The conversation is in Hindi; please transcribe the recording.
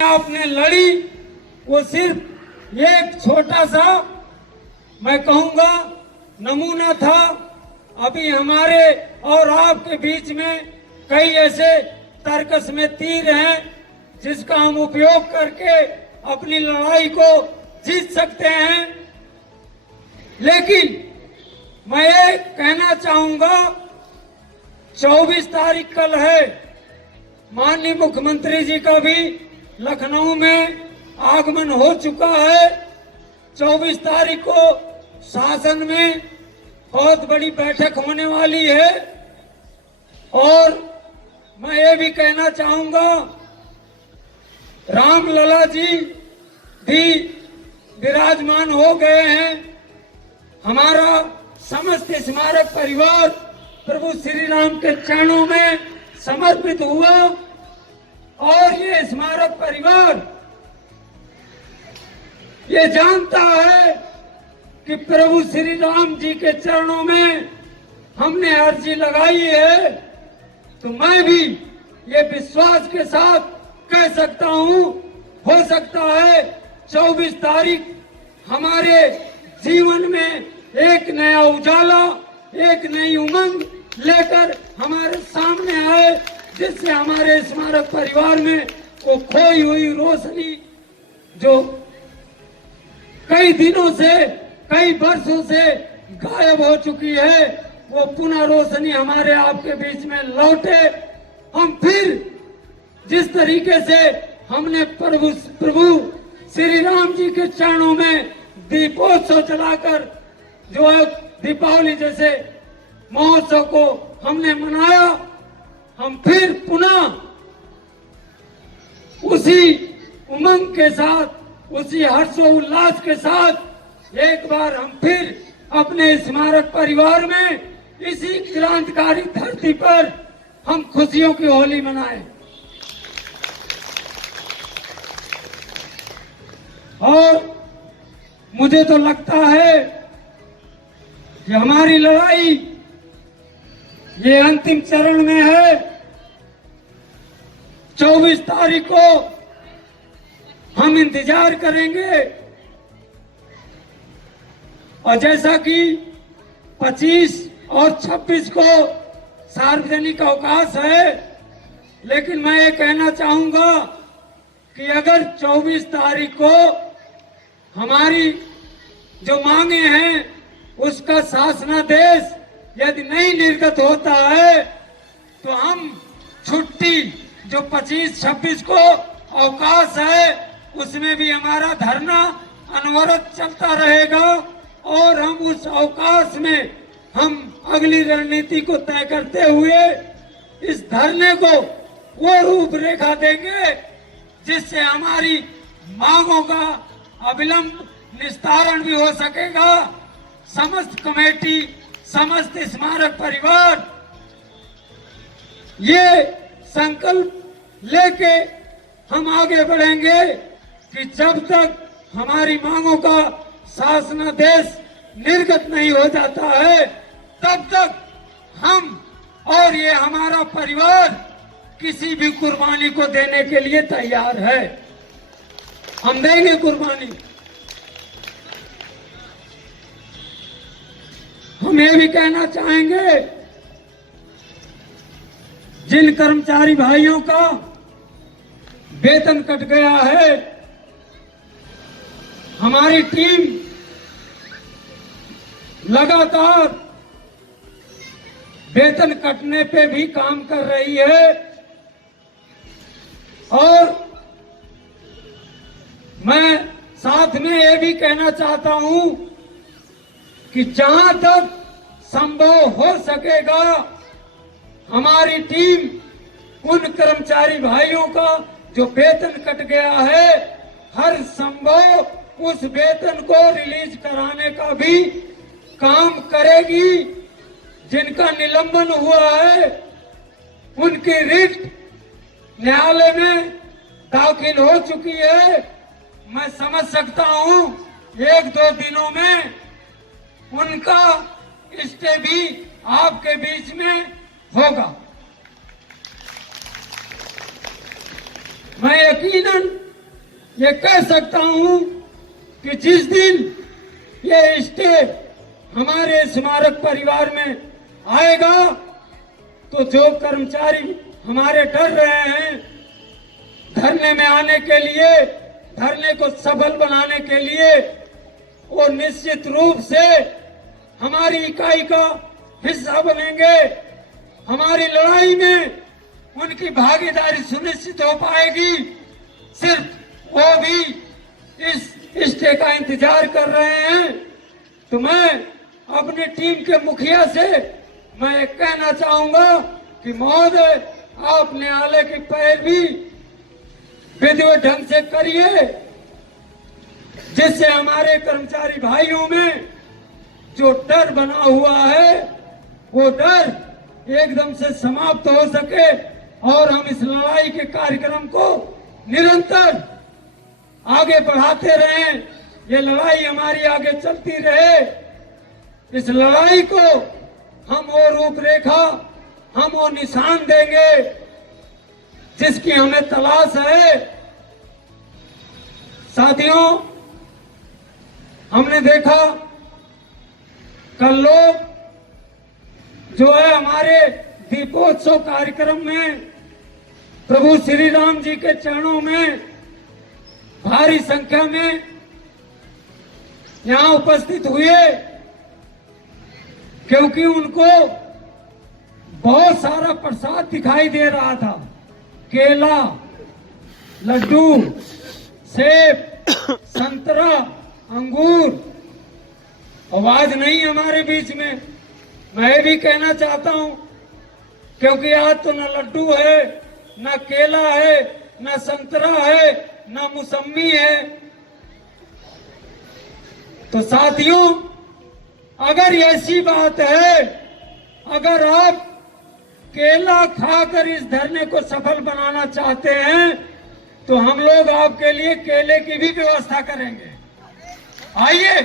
आपने लड़ी वो सिर्फ एक छोटा सा मैं कहूंगा नमूना था। अभी हमारे और आपके बीच में कई ऐसे तर्कस में तीर हैं जिसका हम उपयोग करके अपनी लड़ाई को जीत सकते हैं। लेकिन मैं ये कहना चाहूंगा 24 तारीख कल है, माननीय मुख्यमंत्री जी का भी लखनऊ में आगमन हो चुका है। 24 तारीख को शासन में बहुत बड़ी बैठक होने वाली है और मैं ये भी कहना चाहूंगा रामलला जी भी विराजमान हो गए हैं। हमारा समस्त स्मारक परिवार प्रभु श्री राम के चरणों में समर्पित हुआ और ये स्मारक परिवार ये जानता है कि प्रभु श्री राम जी के चरणों में हमने अर्जी लगाई है। तो मैं भी ये विश्वास के साथ कह सकता हूं, हो सकता है 24 तारीख हमारे जीवन में एक नया उजाला, एक नई उमंग लेकर हमारे सामने आए, जिससे हमारे स्मारक परिवार में वो खोई हुई रोशनी जो कई दिनों से, कई वर्षों से गायब हो चुकी है, वो पुनः रोशनी हमारे आपके बीच में लौटे। हम फिर जिस तरीके से हमने प्रभु श्री राम जी के चरणों में दीपोत्सव चलाकर जो है दीपावली जैसे महोत्सव को हमने मनाया, हम फिर पुनः उसी उमंग के साथ, उसी हर्षोल्लास के साथ एक बार हम फिर अपने स्मारक परिवार में इसी क्रांतिकारी धरती पर हम खुशियों की होली मनाएं। और मुझे तो लगता है कि हमारी लड़ाई ये अंतिम चरण में है। 24 तारीख को हम इंतजार करेंगे और जैसा कि 25 और 26 को सार्वजनिक अवकाश है, लेकिन मैं ये कहना चाहूंगा कि अगर 24 तारीख को हमारी जो मांगे हैं उसका शासनादेश यदि नहीं निर्गत होता है तो हम छुट्टी जो 25-26 को अवकाश है उसमें भी हमारा धरना अनवरत चलता रहेगा और हम उस अवकाश में हम अगली रणनीति को तय करते हुए इस धरने को वो रूपरेखा देंगे जिससे हमारी मांगों का अविलंब निस्तारण भी हो सकेगा। समस्त कमेटी, समस्त स्मारक परिवार ये संकल्प लेके हम आगे बढ़ेंगे कि जब तक हमारी मांगों का शासनादेश निर्गत नहीं हो जाता है तब तक हम और ये हमारा परिवार किसी भी कुर्बानी को देने के लिए तैयार है। हम देंगे कुर्बानी। हम ये भी कहना चाहेंगे जिन कर्मचारी भाइयों का वेतन कट गया है, हमारी टीम लगातार वेतन कटने पे भी काम कर रही है और मैं साथ में ये भी कहना चाहता हूं कि जहां तक संभव हो सकेगा हमारी टीम उन कर्मचारी भाइयों का जो वेतन कट गया है हर संभव उस वेतन को रिलीज कराने का भी काम करेगी। जिनका निलंबन हुआ है उनकी रिट न्यायालय में दाखिल हो चुकी है। मैं समझ सकता हूं 1-2 दिनों में उनका स्टे भी आपके बीच में होगा। मैं यकीनन ये कह सकता हूं कि जिस दिन ये स्टे हमारे स्मारक परिवार में आएगा तो जो कर्मचारी हमारे डर रहे हैं धरने में आने के लिए, धरने को सफल बनाने के लिए, वो निश्चित रूप से हमारी इकाई का हिस्सा बनेंगे। हमारी लड़ाई में उनकी भागीदारी सुनिश्चित हो पाएगी। सिर्फ वो भी इस स्टे का इंतजार कर रहे हैं। तो मैं अपनी टीम के मुखिया से मैं कहना चाहूंगा कि महोदय, आप न्यायालय की पैरवी विधिवत ढंग से करिए, जिससे हमारे कर्मचारी भाइयों में जो डर बना हुआ है वो डर एकदम से समाप्त हो सके और हम इस लड़ाई के कार्यक्रम को निरंतर आगे बढ़ाते रहें। ये लड़ाई हमारी आगे चलती रहे। इस लड़ाई को हम वो रूपरेखा, हम वो निशान देंगे जिसकी हमें तलाश है। साथियों, हमने देखा कल लोग जो है हमारे दीपोत्सव कार्यक्रम में प्रभु श्री राम जी के चरणों में भारी संख्या में यहां उपस्थित हुए, क्योंकि उनको बहुत सारा प्रसाद दिखाई दे रहा था। केला, लड्डू, सेब, संतरा, अंगूर। आवाज नहीं हमारे बीच में। मैं भी कहना चाहता हूं, क्योंकि आज तो न लड्डू है, न केला है, न संतरा है, न मौसम्मी है। तो साथियों, अगर ऐसी बात है, अगर आप केला खाकर इस धरने को सफल बनाना चाहते हैं तो हम लोग आपके लिए केले की भी व्यवस्था करेंगे। आइए।